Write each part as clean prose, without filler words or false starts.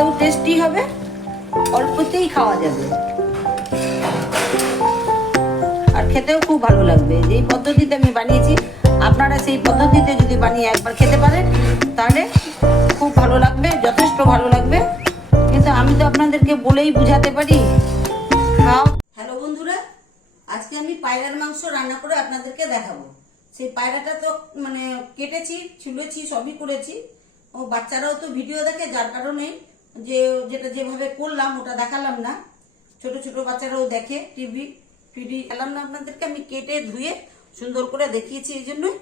খেতেও টেস্টি হবে, অল্পতেই খাওয়া যাবে, আর খেতেও খুব ভালো লাগবে। যেই পদ্ধতিতে আমি বানিয়েছি আপনারা সেই পদ্ধতিতে যদি বানিয়ে একবার খেতে পারেন তাহলে খুব ভালো লাগবে, যথেষ্ট ভালো লাগবে। কিন্তু আমি তো আপনাদেরকে বলেই বুঝাতে পারি। খাও। হ্যালো বন্ধুরা, আজকে আমি পায়রার মাংস রান্না করে আপনাদেরকে দেখাবো। সেই পায়রাটা তো মানে কেটেছি, ছুলেছি, সবই করেছি। ও বাচ্চারাও তো ভিডিও দেখে, যার কারণে যেটা যেভাবে করলাম ওটা দেখালাম না। ছোট ছোট বাচ্চারাও দেখে, টিভি এলাম না আপনাদেরকে। আমি কেটে ধুয়ে সুন্দর করে দেখিয়েছি, এই জন্যই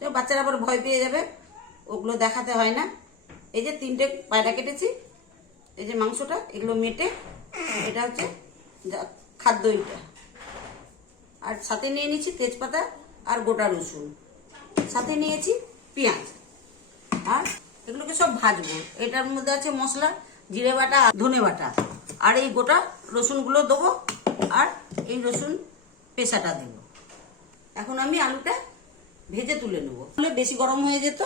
তো বাচ্চারা আবার ভয় পেয়ে যাবে, ওগুলো দেখাতে হয় না। এই যে 3টে পায়রা কেটেছি, এই যে মাংসটা, এগুলো মেটে, এটা হচ্ছে খাদ্য এটা। আর সাথে নিয়ে নিয়েছি তেজপাতা আর গোটা রসুন, সাথে নিয়েছি পেঁয়াজ, আর এগুলোকে সব ভাজবো। এটার মধ্যে আছে মশলা, জিরে বাটা, ধনে বাটা, আর এই গোটা রসুনগুলো দেবো, আর এই রসুন পেশাটা দেবো। এখন আমি আলুটা ভেজে তুলে নেবো, তাহলে বেশি গরম হয়ে যেত।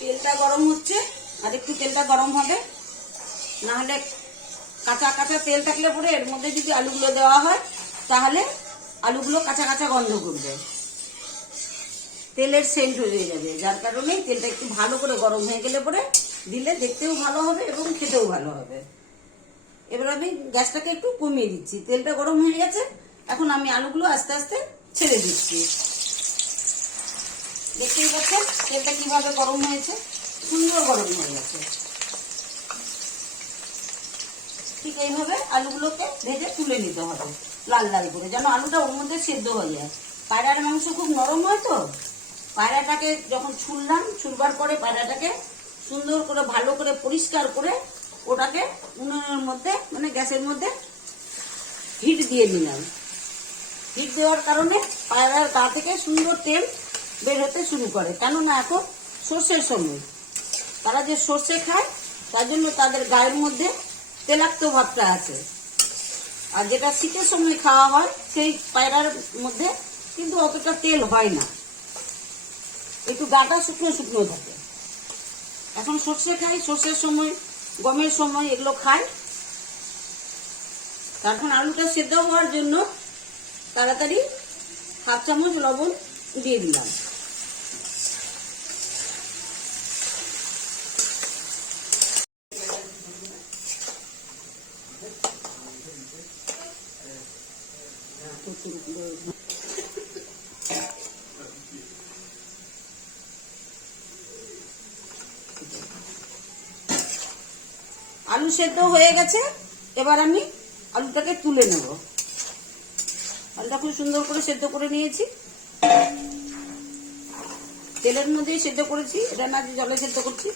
তেলটা গরম হচ্ছে, আর একটু তেলটা গরম হবে, না হলে কাঁচা কাঁচা তেল থাকলে পরে এর মধ্যে যদি আলুগুলো দেওয়া হয় তাহলে আলুগুলো কাঁচা কাঁচা গন্ধ করবে, তেলের সেন্ট হয়ে যাবে। যার কারণে তেলটা একটু ভালো করে গরম হয়ে গেলে পরে দিলে দেখতেও ভালো হবে এবং খেতেও ভালো হবে। এবার আমি গ্যাসটাকে একটু কমিয়ে দিচ্ছি, তেলটা গরম হয়ে গেছে। এখন আমি আলুগুলো আস্তে আস্তে ছেড়ে দিচ্ছি। দেখতেই পাচ্ছেন তেলটা কিভাবে গরম হয়েছে, সুন্দর গরম হয়ে গেছে। ঠিক এইভাবে আলুগুলোকে ভেজে তুলে নিতে হবে লাল লাল করে, যেন আলুটা ওর মধ্যে সেদ্ধ হয়ে যায়। পায়রার মাংস খুব নরম হয় তো, পায়রাটাকে যখন ছুলবার পরে পায়রাটাকে সুন্দর করে ভালো করে পরিষ্কার করে ওটাকে উনুনের মধ্যে মানে গ্যাসের মধ্যে হিট দিয়ে নিলাম। হিট দেওয়ার কারণে পায়রার গা থেকে সুন্দর তেল বের হতে শুরু করে। কেননা এখন সর্ষের সময়, তারা যে সর্ষে খায় তার জন্য তাদের গায়ের মধ্যে তেলাক্ত ভাবটা আছে। আর যেটা শীতের সময় খাওয়া হয় সেই পায়রার মধ্যে কিন্তু অতটা তেল হয় না, একটু গাটা শুকনো শুকনো থাকে। এখন সর্ষে খাই, সর্ষের সময়, গমের সময় এগুলো খায়। তারপর আলুটা সেদ্ধ হওয়ার জন্য তাড়াতাড়ি 1/2 চামচ লবণ দিয়ে দিলাম। আলু সেদ্ধ হয়ে গেছে, এবার আমি আলুটাকে তুলে নেব। আলুটা খুব সুন্দর করে সেদ্ধ করে নিয়েছি, তেলের মধ্যেই সেদ্ধ করেছি, এটা না যে জলে সেদ্ধ করছি।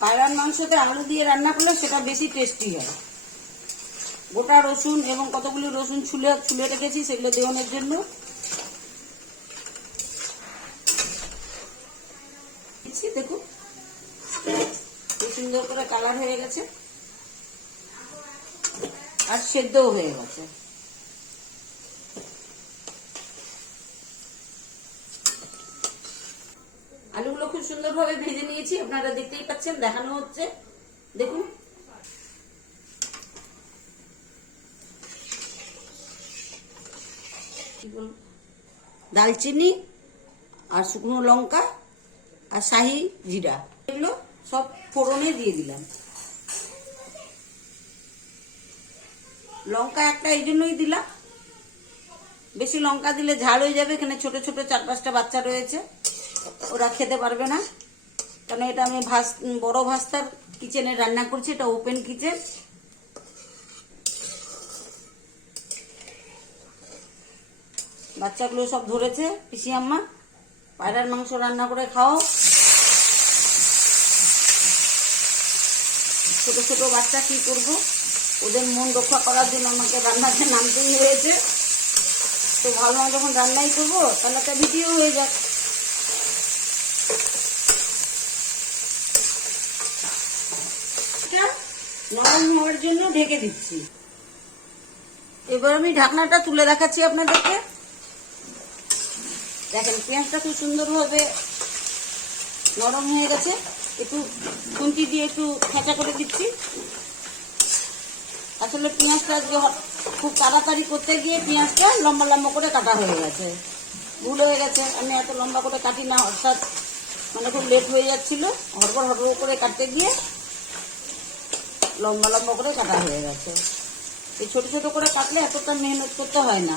পায়রার মাংসতে আলু দিয়ে রান্না করলে সেটা বেশি টেস্টি হয়। গোটা রসুন এবং কতগুলি রসুন ছুলে রেখেছি, সেগুলো দেওয়ানোর জন্য। দেখুন খুব সুন্দর করে কালার হয়ে গেছে, আর সেদ্ধও হয়ে গেছে। আলুগুলো খুব সুন্দরভাবে ভেজে নিয়েছি, আপনারা দেখতেই পাচ্ছেন, দেখানো হচ্ছে। দেখুন দালচিনি আর শুকনো লঙ্কা আর শাহি জিরা, এগুলো সব ফোড়নে দিয়ে দিলাম। লঙ্কা একটা এই জন্যই দিলাম, বেশি লঙ্কা দিলে ঝাল হয়ে যাবে। এখানে ছোট ছোট 4-5টা বাচ্চা রয়েছে, ওরা খেতে পারবে না। কারণ এটা আমি বড় ভাস্তার কিচেনে রান্না করছি, এটা ওপেন কিচেন। বাচ্চাগুলো সব ধরেছে, পিসি আম্মা পায়রার মাংস রান্না করে খাও। ছোট ছোট বাচ্চা কি করব, ওদের মন রক্ষা করার জন্য আমাকে রান্নাতে নামতেই হয়েছে। তো ভাবলাম যখন রান্নাই করবো তাহলে একটা ভিডিও হয়ে যাক। নরম হওয়ার জন্য ঢেকে দিচ্ছি। এবার আমি ঢাকনাটা তুলে দেখাচ্ছি আপনাদেরকে। দেখেন পেঁয়াজটা খুব সুন্দরভাবে নরম হয়ে গেছে। একটু খুন্তি দিয়ে একটু খেঁচা করে দিচ্ছি। আসলে পেঁয়াজটা আজকে খুব তাড়াতাড়ি করতে গিয়ে পেঁয়াজটা লম্বা লম্বা করে কাটা হয়ে গেছে, ভুল হয়ে গেছে। আমি এত লম্বা করে কাটি না, অর্থাৎ মানে খুব লেট হয়ে যাচ্ছিল, হড়বড় হড়বড় করে কাটতে গিয়ে লম্বা লম্বা করে কাটা হয়ে গেছে। এই ছোট ছোট করে কাটলে এতটা মেহনত করতে হয় না,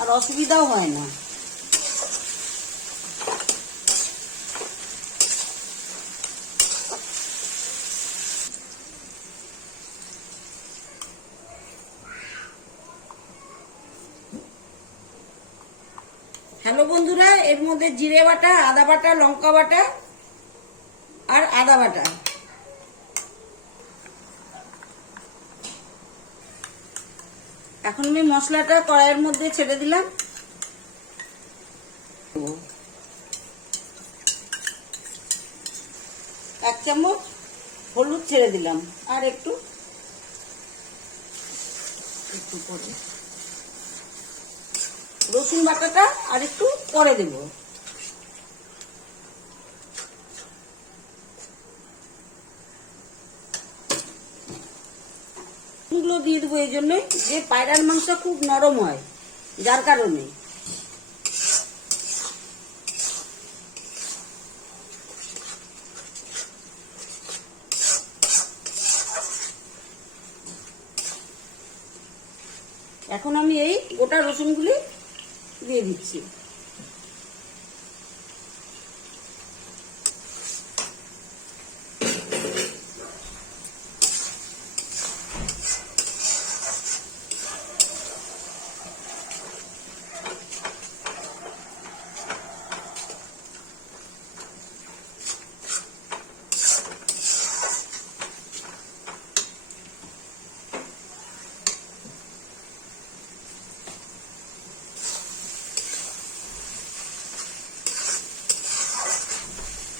আর অসুবিধাও হয় না। হ্যালো বন্ধুরা, এর মধ্যে জিরে বাটা, আদা বাটা, লঙ্কা বাটা আর আদা বাটা, এখন আমি মশলাটা কড়াইয়ের মধ্যে ছেড়ে দিলাম। এক চামচ হলুদ ছেড়ে দিলাম, আর একটু পরে রসুন বাটাটা আর একটু পরে দেব। গুলো দিয়ে দেবো এই জন্যই যে পায়রার মাংস খুব নরম হয়, যার কারণে। এখন আমি এই গোটা রসুনগুলি দিয়ে দিচ্ছি।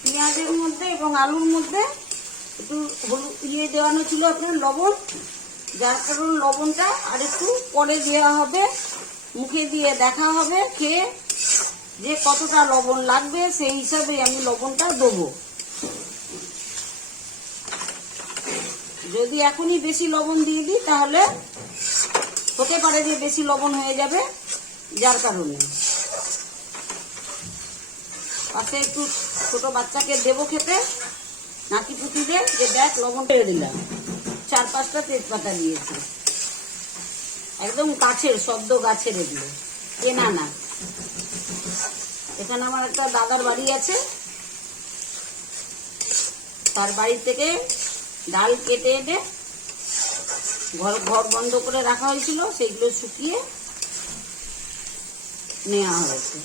পেঁয়াজের মধ্যে এবং আলুর মধ্যে একটু হলুদ দেওয়ানো ছিল আপনার লবণ, যার কারণ লবণটা আর একটু পরে দেওয়া হবে। মুখে দিয়ে দেখা হবে খেয়ে যে কতটা লবণ লাগবে, সেই হিসাবে আমি লবণটা দেবো। যদি এখনই বেশি লবণ দিয়ে দিই তাহলে হতে পারে যে বেশি লবণ হয়ে যাবে, যার কারণে। পাশে একটু ছোট বাচ্চাকে দেবো খেতে, নাতি পুতিদের, যে দেখ লবণ টেরে দিলাম। 4-5টা তেজপাতা দিয়েছি, একদম গাছের শব্দ, গাছের, এগুলো কেনা না। এখানে আমার একটা দাদার বাড়ি আছে, তার বাড়ি থেকে ডাল কেটে এনে ঘর বন্ধ করে রাখা হয়েছিল, সেগুলো শুকিয়ে নেওয়া হয়েছে।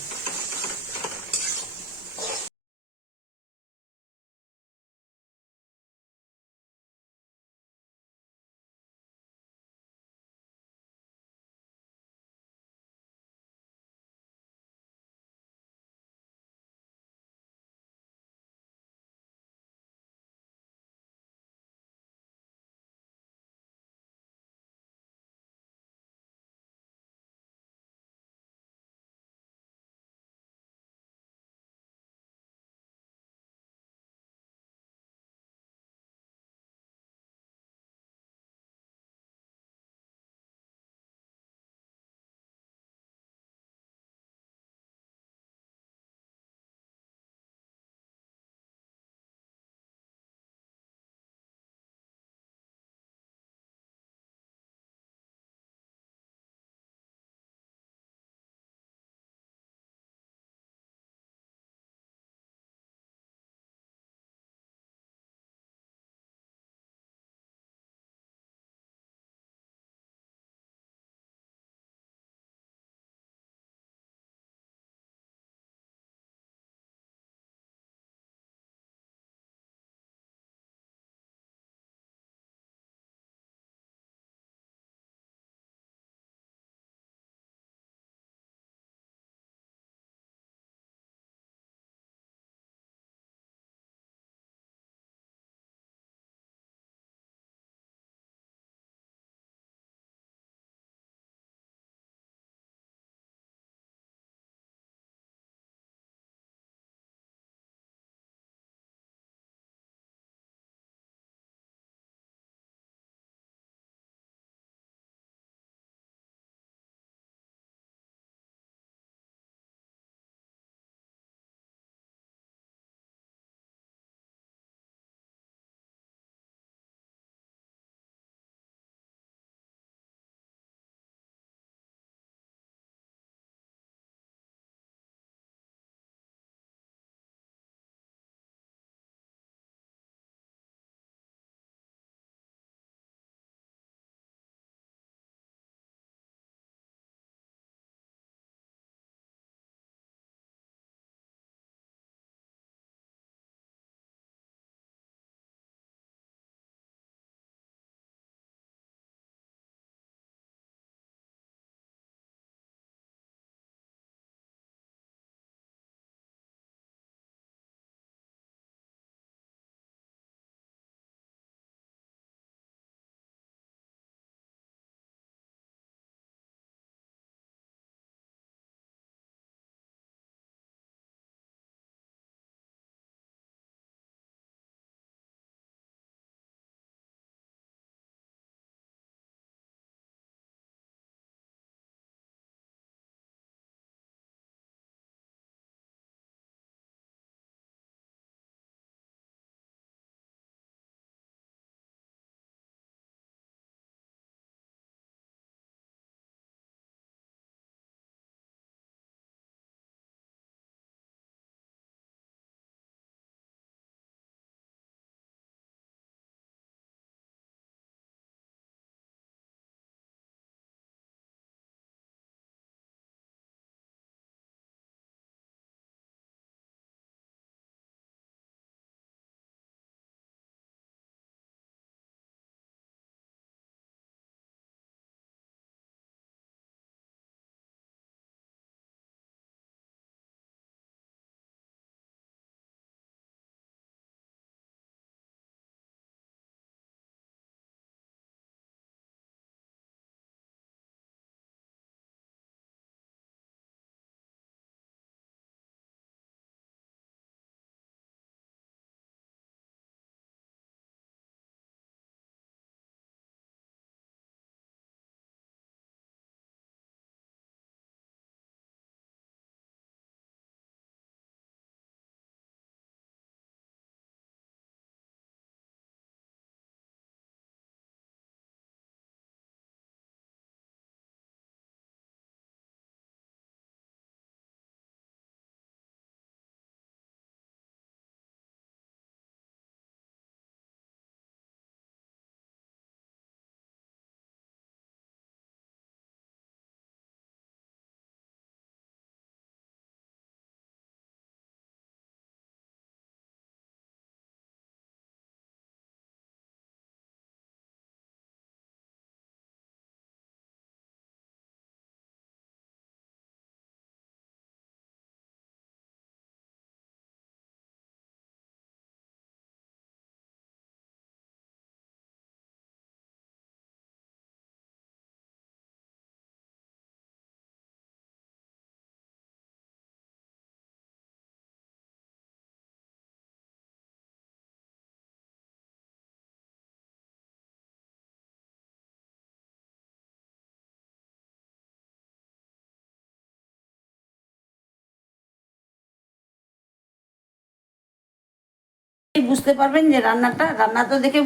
বুঝতে পারবেন যে রান্না তো দেখে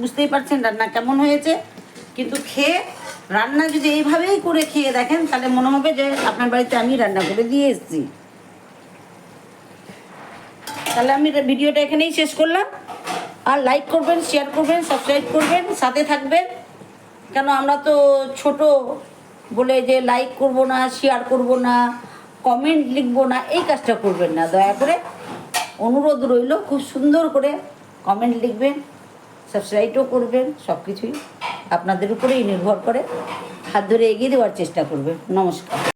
বুঝতেই পারছেন রান্না কেমন হয়েছে, কিন্তু খেয়ে রান্না যদি এইভাবেই করে খেয়ে দেখেন তাহলে মনে হবে যে আপনার বাড়িতে আমি রান্না করে দিয়ে এসেছি। তাহলে আমি ভিডিওটা এখানেই শেষ করলাম। আর লাইক করবেন, শেয়ার করবেন, সাবস্ক্রাইব করবেন, সাথে থাকবেন। কেন আমরা তো ছোট বলে যে লাইক করব না, শেয়ার করব না, কমেন্ট লিখবো না, এই কাজটা করবেন না। দয়া করে অনুরোধ রইল, খুব সুন্দর করে কমেন্ট লিখবেন, সাবস্ক্রাইবও করবেন। সব কিছুই আপনাদের উপরেই নির্ভর করে। হাত ধরে এগিয়ে দেওয়ার চেষ্টা করবেন। নমস্কার।